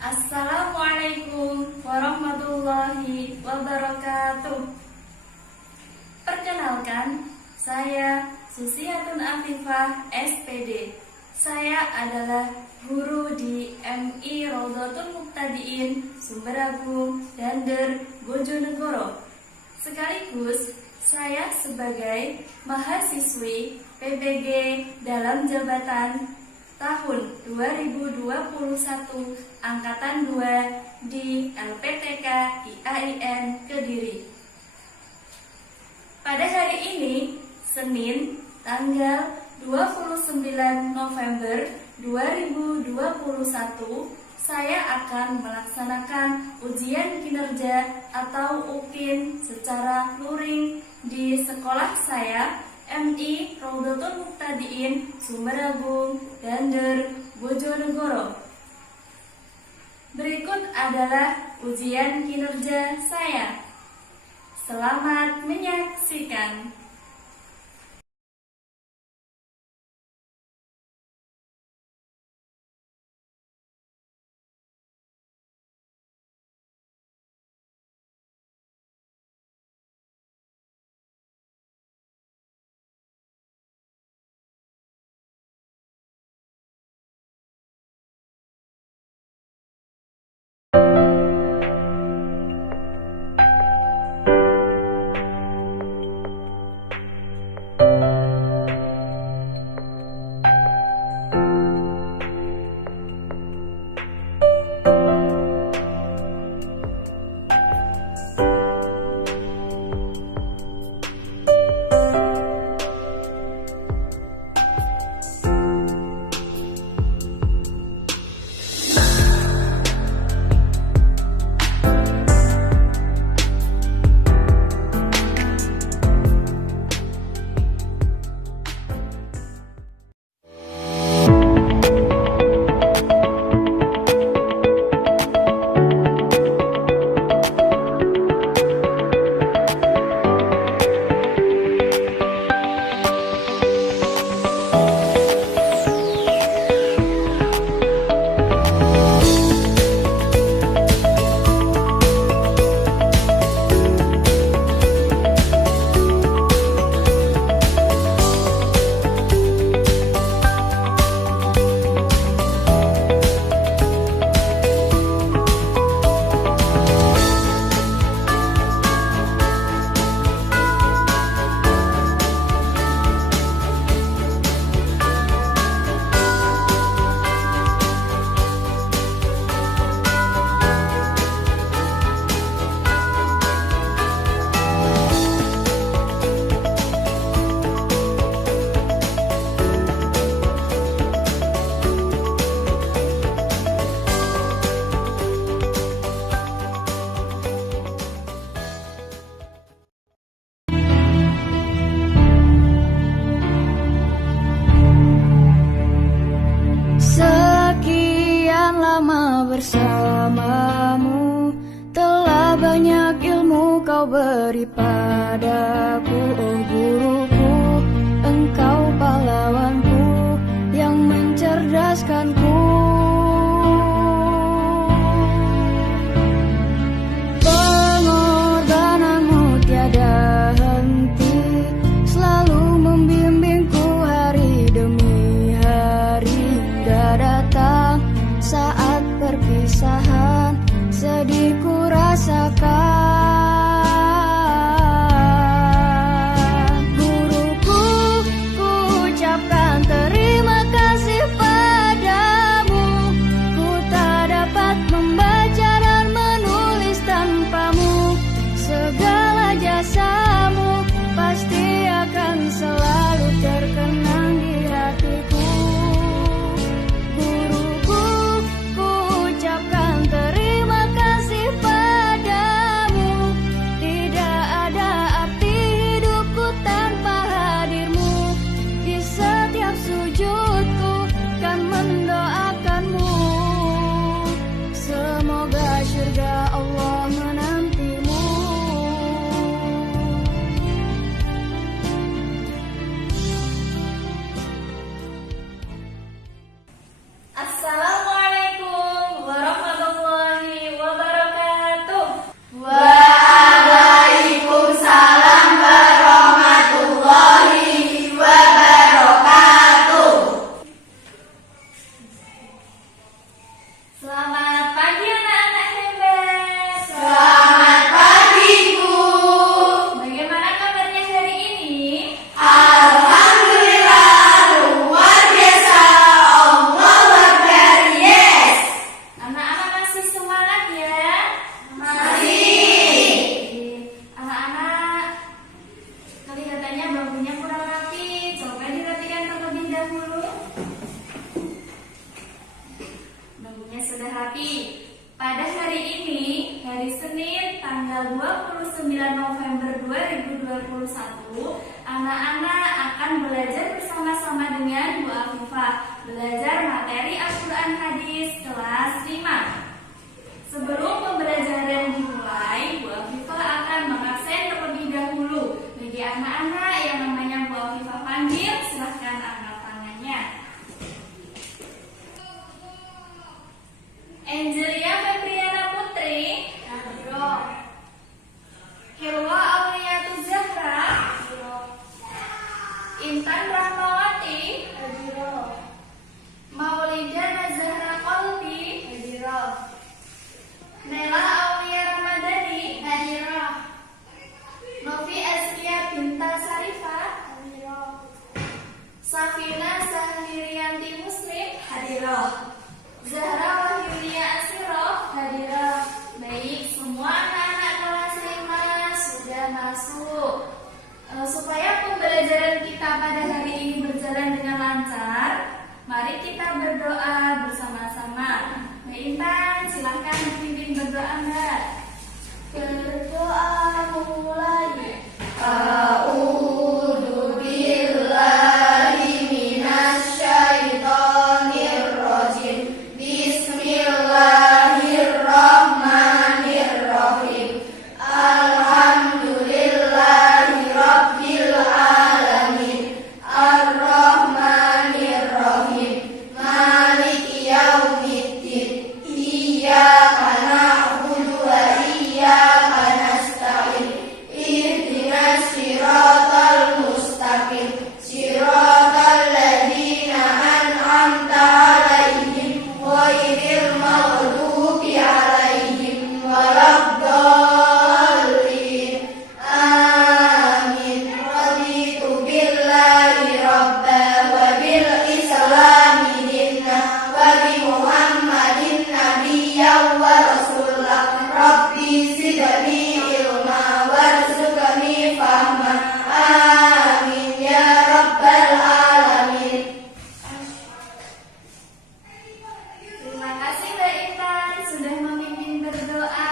Assalamualaikum warahmatullahi wabarakatuh. Perkenalkan, saya Susiatun Afifah, SPD. Saya adalah guru di MI Raudhatul Muqtadiin, Sumber Agung, Dander, Bojonegoro. Sekaligus saya sebagai mahasiswi PPG dalam jabatan tahun 2021 Angkatan 2 di LPTK IAIN Kediri. Pada hari ini, Senin, tanggal 29 November 2021, saya akan melaksanakan ujian kinerja atau UKIN secara luring di sekolah saya, MI Raudhatul Muqtadiin, Sumber Agung, Dander, Bojonegoro. Berikut adalah ujian kinerja saya. Selamat menyaksikan. Bersamamu telah banyak ilmu kau beri padaku, oh guruku. Engkau pahlawanku yang mencerdaskanku. Pengorbananmu tiada henti, selalu membimbingku hari demi hari hingga datang saat perpisahan, sedihku rasakan. Guruku, ku ucapkan terima kasih padamu 9 November 2021, anak-anak akan belajar bersama-sama dengan Bu Afifah, belajar materi Al-Quran Hadis kelas 5. Sebelum pembelajaran dimulai, Bu Afifah akan mengabsen terlebih dahulu. Bagi anak-anak yang namanya Bu Afifah panggil, silahkan angkat tangannya. Angelia Febriana Putri, Hadiro. Hilwa Auliatu Zahra, Hadiro. Intan Rahmawati, Hadiro. Maulida Nazahra Qalbi, Hadiro. Nela Aulia Ramadhani, Hadiro. Novi Azkia Binta Sarifah, Hadiro. Safina Sahlirianti Muslim, Hadiro. Zahra Wahyulia Asiro, Hadira. Baik, semua anak-anak kelas 5 sudah masuk. Supaya pembelajaran kita pada hari ini berjalan dengan lancar, mari kita berdoa bersama-sama. Mbak Intan, silahkan dipimpin berdoa, Mbak. Berdoa mulai. A'udzu billahi minasyaitonir rajim. Bismillahirrahmanirrahim. Alhamdulillahi rabbil alamin. Ar-Rahmanirrahim. Maliki yaumiddin. Iyyaka na'budu wa iyyaka nasta'in. Ihdinas siratal mustaqim. Siratal ladzina an'amta 'alaihim ghairil maghdubi 'alaihim waladdallin. Amin. Raditu billahi rabba wa bil islami dinna wa bi Muhammadin nabiyyan wa rasulah. Rabbi zidni ilma warzuqni fahma. Amin ya rabbal alamin. Terima kasih Mbak Intan sudah memimpin berdoa.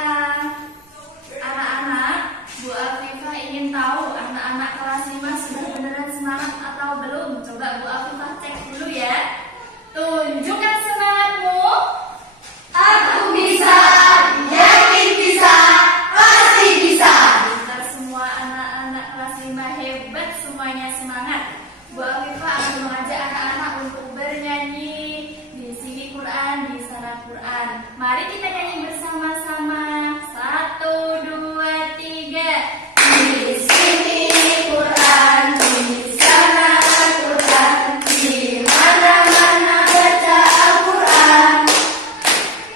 Anak-anak, Bu Afifah ingin tahu anak-anak kelas 5 sudah beneran semangat atau belum? Coba Bu Afifah cek dulu ya. Tunjukkan semangatmu. Aku bisa, yakin bisa, pasti bisa. Pintar semua anak-anak kelas 5, hebat semuanya, semangat. Bu Afifah akan mengajak anak-anak untuk bernyanyi. Di sini Quran, di sana Quran. Mari kita nyanyi bersama-sama. 1, 2, 3. Di sini Quran, di sana Quran, di mana-mana baca Al-Quran.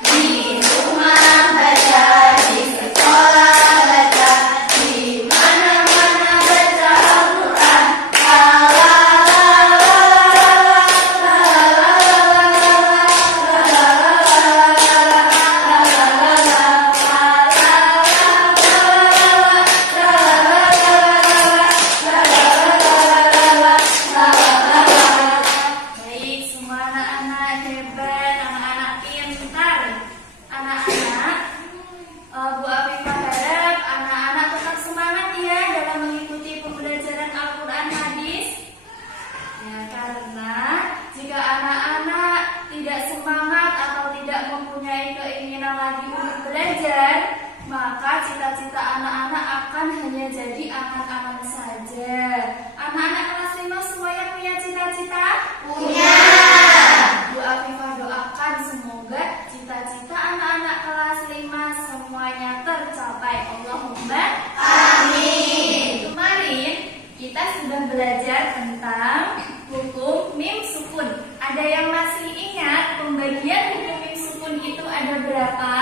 Di rumah baca, di sekolah baca, di mana-mana baca Al-Quran. Baik, semua anak-anak hebat, anak-anak pintar. Anak-anak, Bu Afifah harap anak-anak tetap semangat ya dalam mengikuti pembelajaran Al-Quran Hadis. Ya, karena jika anak-anak tidak semangat atau tidak mempunyai keinginan lagi untuk belajar, maka cita-cita anak-anak akan hanya jadi angan-angan saja. Anak-anak kelas 5 semuanya punya cita-cita? Punya. Bu Afifah doakan semoga cita-cita anak-anak kelas 5 semuanya tercapai. Allahumma amin. Kemarin kita sudah belajar tentang hukum mim sukun. Ada yang masih ingat pembagian hukum mim sukun itu ada berapa?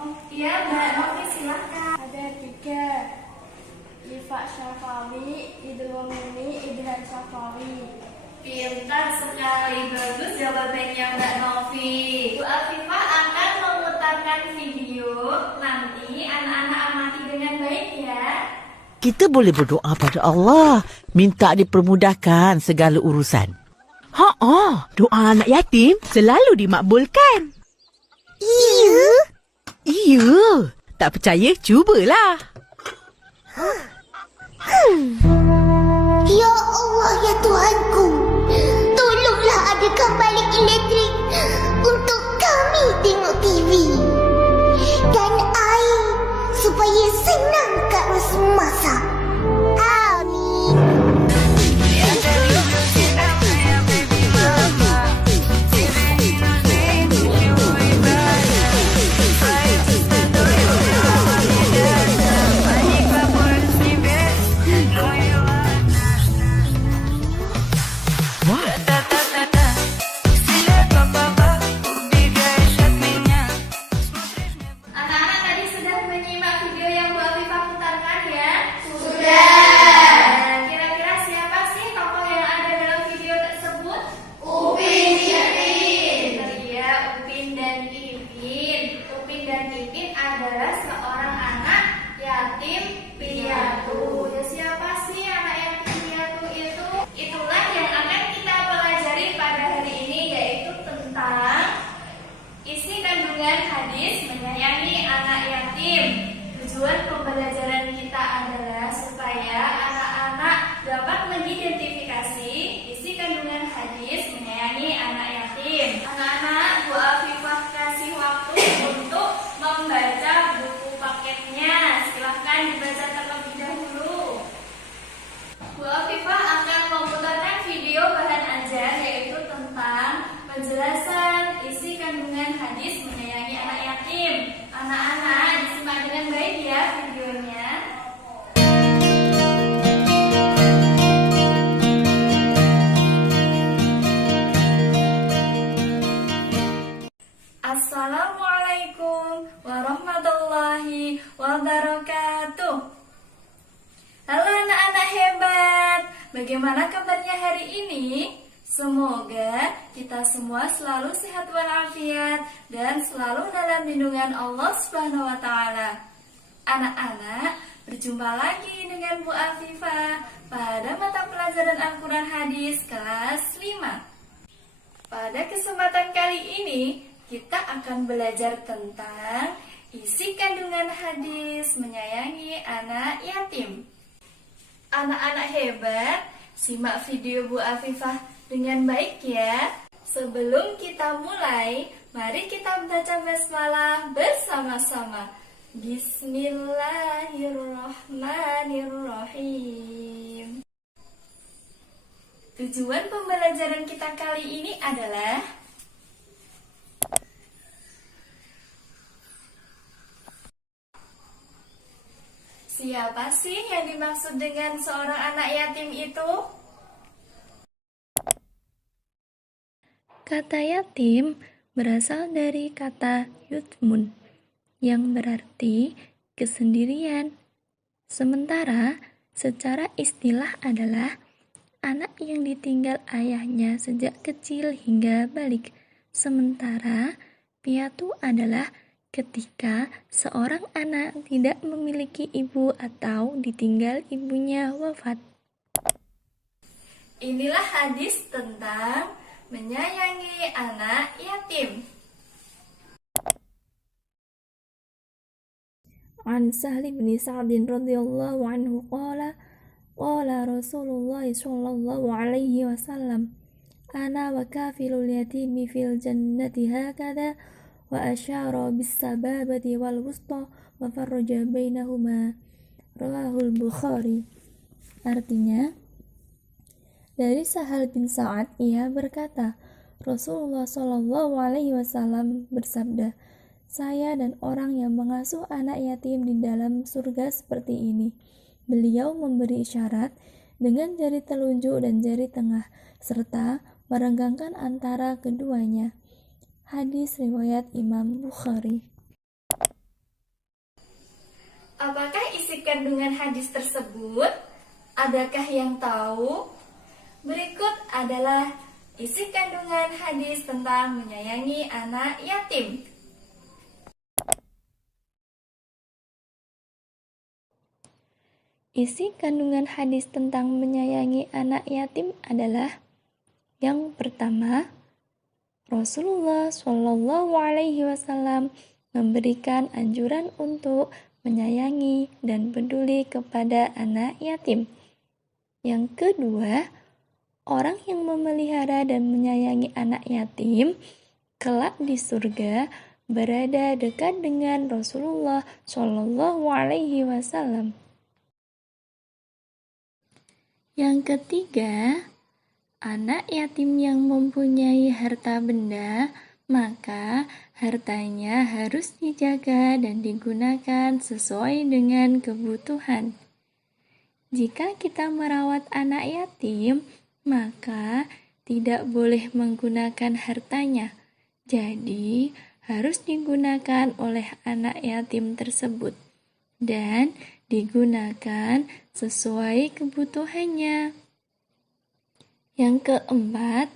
Oh iya Mbak Novi silahkan. Ada 3. Ifa syafawi, idgham mimi, idhar syafawi. Pintar sekali, bagus jawabannya Mbak Novi. Bu Afifah akan memutarkan video. Nanti anak-anak amati dengan baik ya. Kita boleh berdoa pada Allah, minta dipermudahkan segala urusan. Doa anak yatim selalu dimakbulkan. Iya. Tak percaya? Cubalah. Ya Allah, ya Tuhanku, tolonglah adakan balik elektrik untuk kami tengok TV dan air supaya senang Kak Ros masak. Amin. Anak-anak tadi sudah menyimak video yang Bu Afifah putarkan ya? Sudah. Kira-kira siapa sih tokoh yang ada dalam video tersebut? Upin Ipin. Iya, Upin dan Ipin. Upin dan Ipin adalah seorang anak yatim piatu. Ya, siapa sih anak yatim piatu itu? Itulah yang akan kita pelajari pada hari ini, yaitu tentang isi kandungan hadis menyayangi anak yatim. Tujuan pembelajaran kita adalah supaya anak-anak dapat mengidentifikasi isi kandungan hadis menyayangi anak yatim. Anak-anak, Bu Afifah kasih waktu untuk membaca buku paketnya. Silahkan dibaca terlebih dahulu. Bu Afifah akan memutarkan video bahan ajar, yaitu tentang penjelasan isi kandungan hadis menyayangi anak yatim. Anak-anak disimak dengan baik ya videonya. Assalamualaikum warahmatullahi wabarakatuh. Halo anak-anak hebat, bagaimana kabarnya hari ini? Semoga kita semua selalu sehat walafiat dan selalu dalam lindungan Allah Subhanahu wa taala. Anak-anak, berjumpa lagi dengan Bu Afifah pada mata pelajaran Al-Qur'an Hadis kelas 5. Pada kesempatan kali ini, kita akan belajar tentang isi kandungan hadis menyayangi anak yatim. Anak-anak hebat, simak video Bu Afifah dengan baik ya. Sebelum kita mulai, mari kita baca basmalah bersama-sama. Bismillahirrahmanirrahim. Tujuan pembelajaran kita kali ini adalah siapa sih yang dimaksud dengan seorang anak yatim itu? Kata yatim berasal dari kata yutmun yang berarti kesendirian. Sementara secara istilah adalah anak yang ditinggal ayahnya sejak kecil hingga balik. Sementara piatu adalah ketika seorang anak tidak memiliki ibu atau ditinggal ibunya wafat. Inilah hadis tentang menyayangi anak yatim. An Sahli bin Sa'din radhiyallahu anhu qala Rasulullah sallallahu alaihi wasallam ana wa kafilul yatimi fil jannati hakadha wa asyara bis sababati wal wusta wa farraja bainahuma rawahul Bukhari. Artinya, dari Sahal bin Sa'ad ia berkata, Rasulullah Shallallahu Alaihi Wasallam bersabda, saya dan orang yang mengasuh anak yatim di dalam surga seperti ini. Beliau memberi isyarat dengan jari telunjuk dan jari tengah, serta merenggangkan antara keduanya. Hadis riwayat Imam Bukhari. Apakah isi kandungan hadis tersebut? Adakah yang tahu? Berikut adalah isi kandungan hadis tentang menyayangi anak yatim. Isi kandungan hadis tentang menyayangi anak yatim adalah yang pertama, Rasulullah Shallallahu Alaihi Wasallam memberikan anjuran untuk menyayangi dan peduli kepada anak yatim. Yang kedua, orang yang memelihara dan menyayangi anak yatim kelak di surga berada dekat dengan Rasulullah Shallallahu Alaihi Wasallam. Yang ketiga, anak yatim yang mempunyai harta benda, maka hartanya harus dijaga dan digunakan sesuai dengan kebutuhan. Jika kita merawat anak yatim, maka tidak boleh menggunakan hartanya. Jadi, harus digunakan oleh anak yatim tersebut dan digunakan sesuai kebutuhannya. Yang keempat,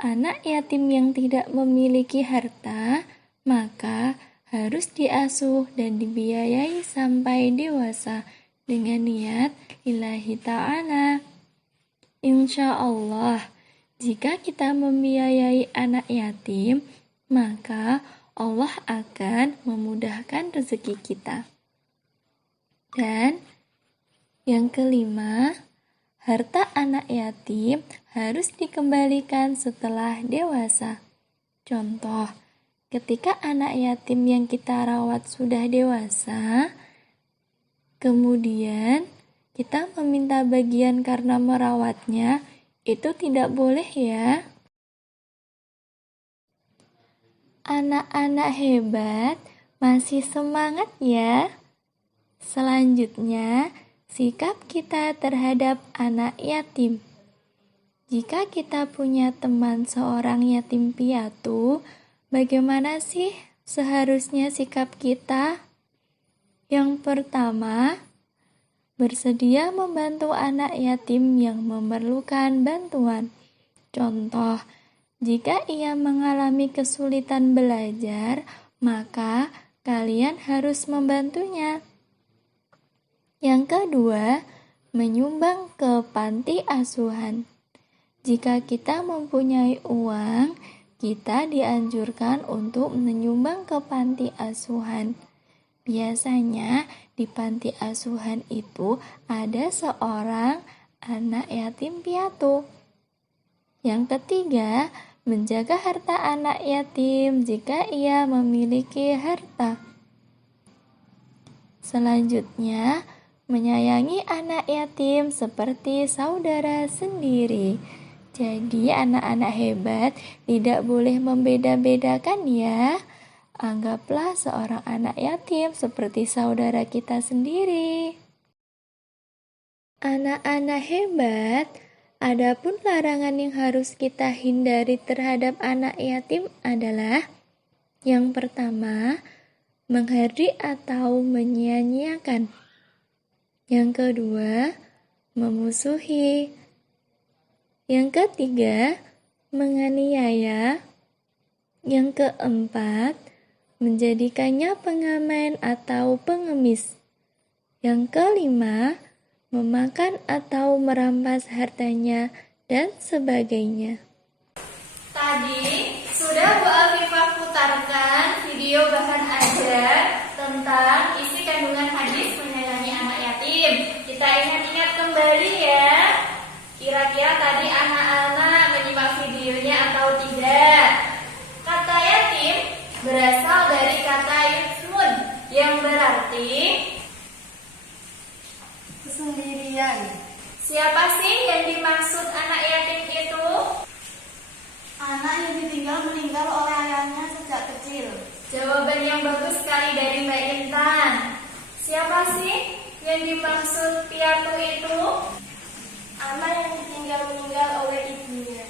anak yatim yang tidak memiliki harta, maka harus diasuh dan dibiayai sampai dewasa dengan niat lillahi ta'ala. Insya Allah, jika kita membiayai anak yatim, maka Allah akan memudahkan rezeki kita. Dan yang kelima, harta anak yatim harus dikembalikan setelah dewasa. Contoh, ketika anak yatim yang kita rawat sudah dewasa, kemudian kita meminta bagian karena merawatnya, itu tidak boleh ya. Anak-anak hebat, masih semangat ya. Selanjutnya, sikap kita terhadap anak yatim. Jika kita punya teman seorang yatim piatu, bagaimana sih seharusnya sikap kita? Yang pertama, bersedia membantu anak yatim yang memerlukan bantuan. Contoh, jika ia mengalami kesulitan belajar, maka kalian harus membantunya. Yang kedua, menyumbang ke panti asuhan. Jika kita mempunyai uang, kita dianjurkan untuk menyumbang ke panti asuhan. Biasanya di panti asuhan itu ada seorang anak yatim piatu. Yang ketiga, menjaga harta anak yatim jika ia memiliki harta. Selanjutnya, menyayangi anak yatim seperti saudara sendiri. Jadi anak-anak hebat tidak boleh membeda-bedakan ya. Anggaplah seorang anak yatim seperti saudara kita sendiri. Anak-anak hebat, adapun larangan yang harus kita hindari terhadap anak yatim adalah yang pertama, menghardik atau menyia-nyiakan. Yang kedua, memusuhi. Yang ketiga, menganiaya. Yang keempat, menjadikannya pengamen atau pengemis. Yang kelima, memakan atau merampas hartanya, dan sebagainya. Tadi sudah Bu Afifah putarkan video bahan ajar tentang isi kandungan hadis menyayangi anak yatim. Kita ingat-ingat kembali ya. Kira-kira tadi anak-anak menyimak videonya atau tidak? Kata yatim berasal dari kata yutmun yang berarti kesendirian. siapa sih yang dimaksud anak yatim itu? Anak yang ditinggal meninggal oleh ayahnya sejak kecil. Jawaban yang bagus sekali dari Mbak Intan. Siapa sih yang dimaksud piatu itu? Anak yang ditinggal meninggal oleh ibunya.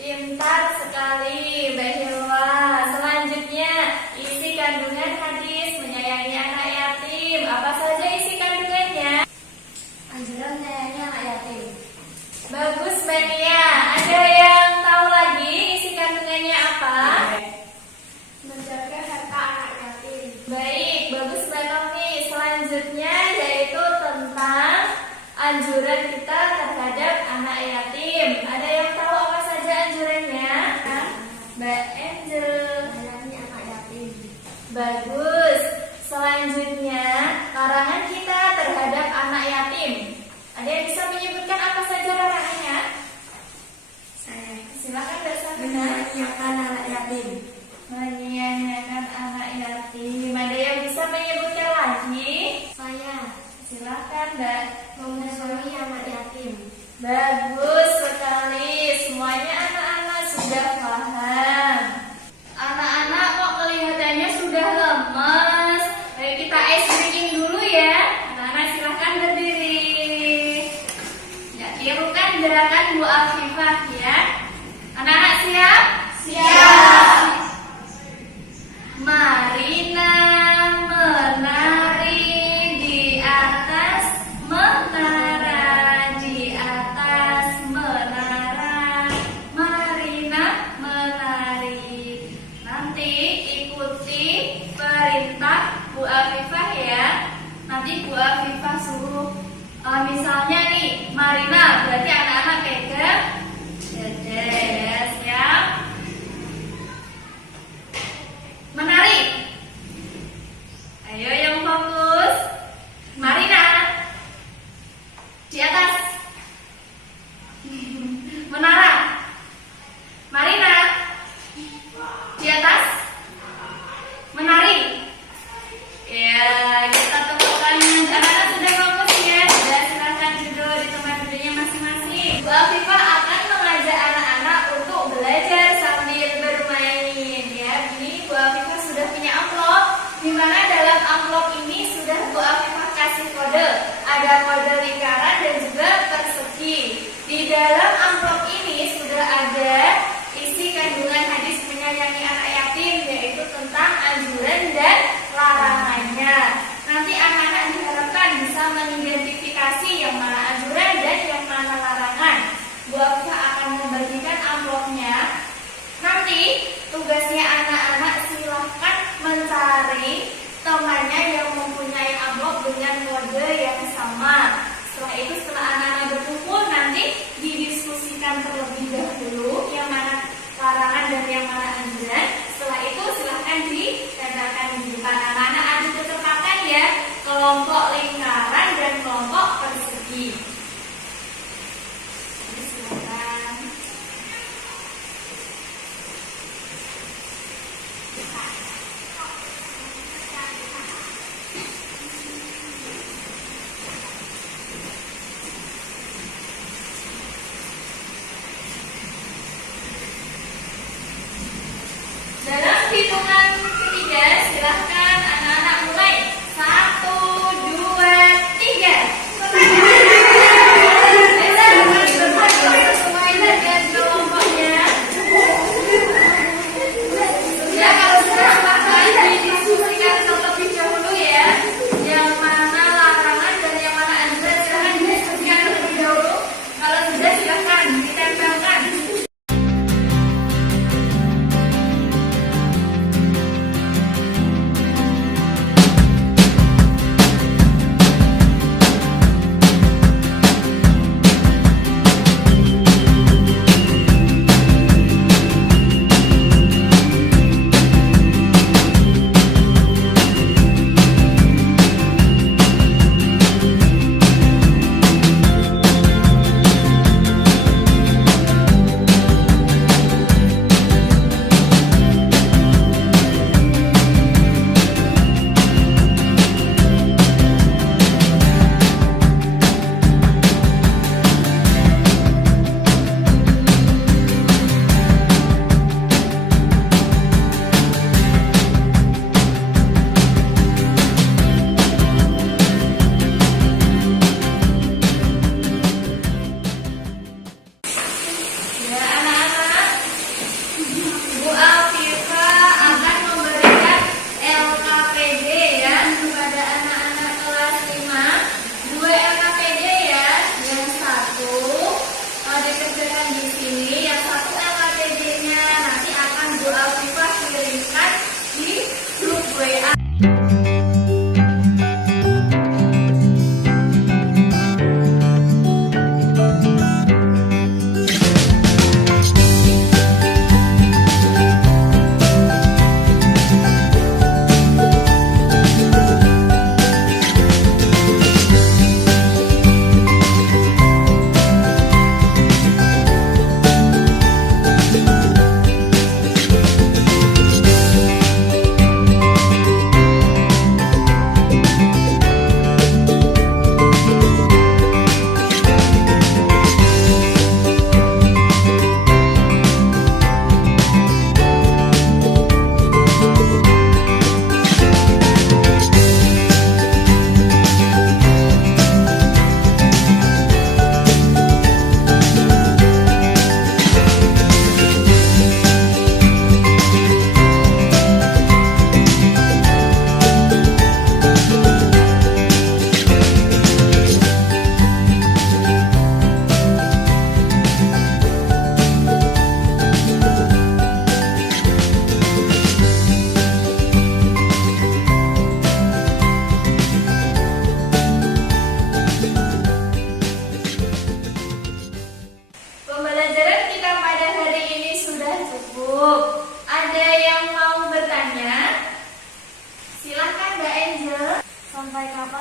Pintar sekali Mbak Hilwa. Selanjutnya, isi kandungan hadis menyayangi anak yatim. Apa saja isi kandungannya? Anjuran menyayangi anak yatim. Bagus Mbak Nia. Ada yang tahu lagi isi kandungannya apa? Menjaga harta anak yatim. Baik, bagus Mbak Tommy. Selanjutnya yaitu tentang anjuran kita terhadap anak yatim. Ada yang tahu apa saja anjurannya? Mbak Angel. Menyayangi anak yatim. Bagus. selanjutnya, larangan kita terhadap anak yatim. Ada yang bisa menyebutkan apa saja larangannya? Saya Silakan Mbak Safina. menyanyiakan anak yatim. Menyia-nyiakan anak yatim. Ada yang bisa menyebutkan lagi? Saya Silakan Mbak. memusuhi anak yatim. Bagus sekali. Semuanya anak-anak sudah paham. Anak-anak kok kelihatannya sudah lemas. Ayo kita ice breaking dulu ya. Anak-anak silahkan berdiri. Ya, tirukan gerakan Bu Afifah ya. Anak-anak siap? Siap. Marina menari di atas menara, di atas menara. Marina menari. Nanti ikuti perintah Bu Afifah ya. Nanti Bu Afifah suruh misalnya nih Marina, berarti anak-anak pegang dada ya, siap. Menari. Ayo yang fokus. Marina. Di atas. Menara. Marina. Di atas. Menari. Ya, kita temukan anak-anak sudah fokus ya. Sudah, silakan duduk di tempat duduknya masing-masing. Bu Afifah akan mengajak anak-anak untuk belajar sambil bermain ya. Ini Bu Afifah sudah punya amplop, di mana dalam amplop ini sudah Bu Afifah kasih kode. Ada kode lingkaran dan juga persegi. Di dalam amplop ini sudah ada isi kandungan hadis menyayangi anak yatim, yaitu tentang anjuran dan larangannya. Nanti anak-anak diharapkan bisa mengidentifikasi yang mana anjuran dan yang mana larangan. Bu Afifah akan membagikan amplopnya. Nanti tugasnya anak-anak silahkan mencari temannya yang mempunyai amplop dengan kode yang sama. Setelah itu, setelah anak-anak berkumpul, nanti didiskusikan terlebih dahulu yang mana larangan dan yang mana anjuran. Setelah itu silahkan ditempelkan di depan. Anak-anak ada ketepatan ya, kelompok lingkaran dan kelompok persegi. Jadi silakan.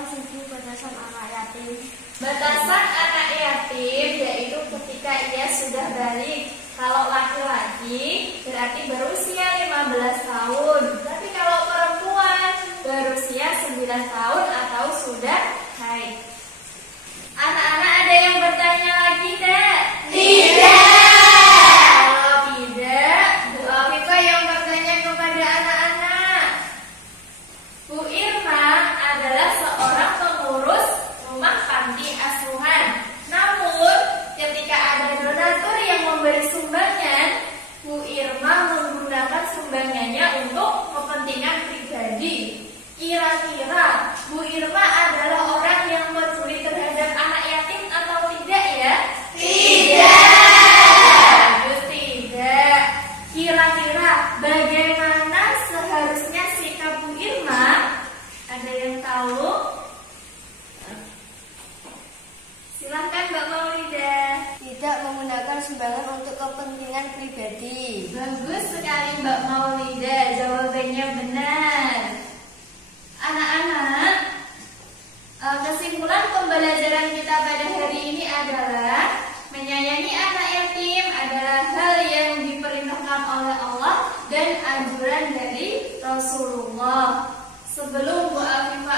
7 batasan anak yatim. Batasan anak yatim yaitu ketika ia sudah balik. Kalau laki-laki berarti berusia 15 tahun. Tapi kalau perempuan berusia 9 tahun atau sudah haid. Anak-anak ada yang bertanya lagi tidak? Tidak. Kalau tidak, Bu Afifah yang bertanya kepada anak-anak. Bu Irma adalah seorang pengurus rumah panti asuhan. Namun, ketika ada donatur yang memberi sumbangan, Bu Irma menggunakan sumbangannya untuk kepentingan pribadi. Kira-kira Bu Irma adalah orang yang peduli terhadap anak yatim atau tidak ya? Tidak. Bagus, tidak. Kira-kira bagaimana seharusnya sikap Bu Irma? Ada yang tahu? Silahkan Mbak Maulidah. Tidak menggunakan sumbangan untuk kepentingan pribadi. Bagus sekali Mbak Maulidah, jawabannya benar. Anak-anak, kesimpulan pembelajaran kita pada hari ini adalah menyayangi anak yatim adalah hal yang diperintahkan oleh Allah dan anjuran dari Rasulullah. Sebelum Bu Afifah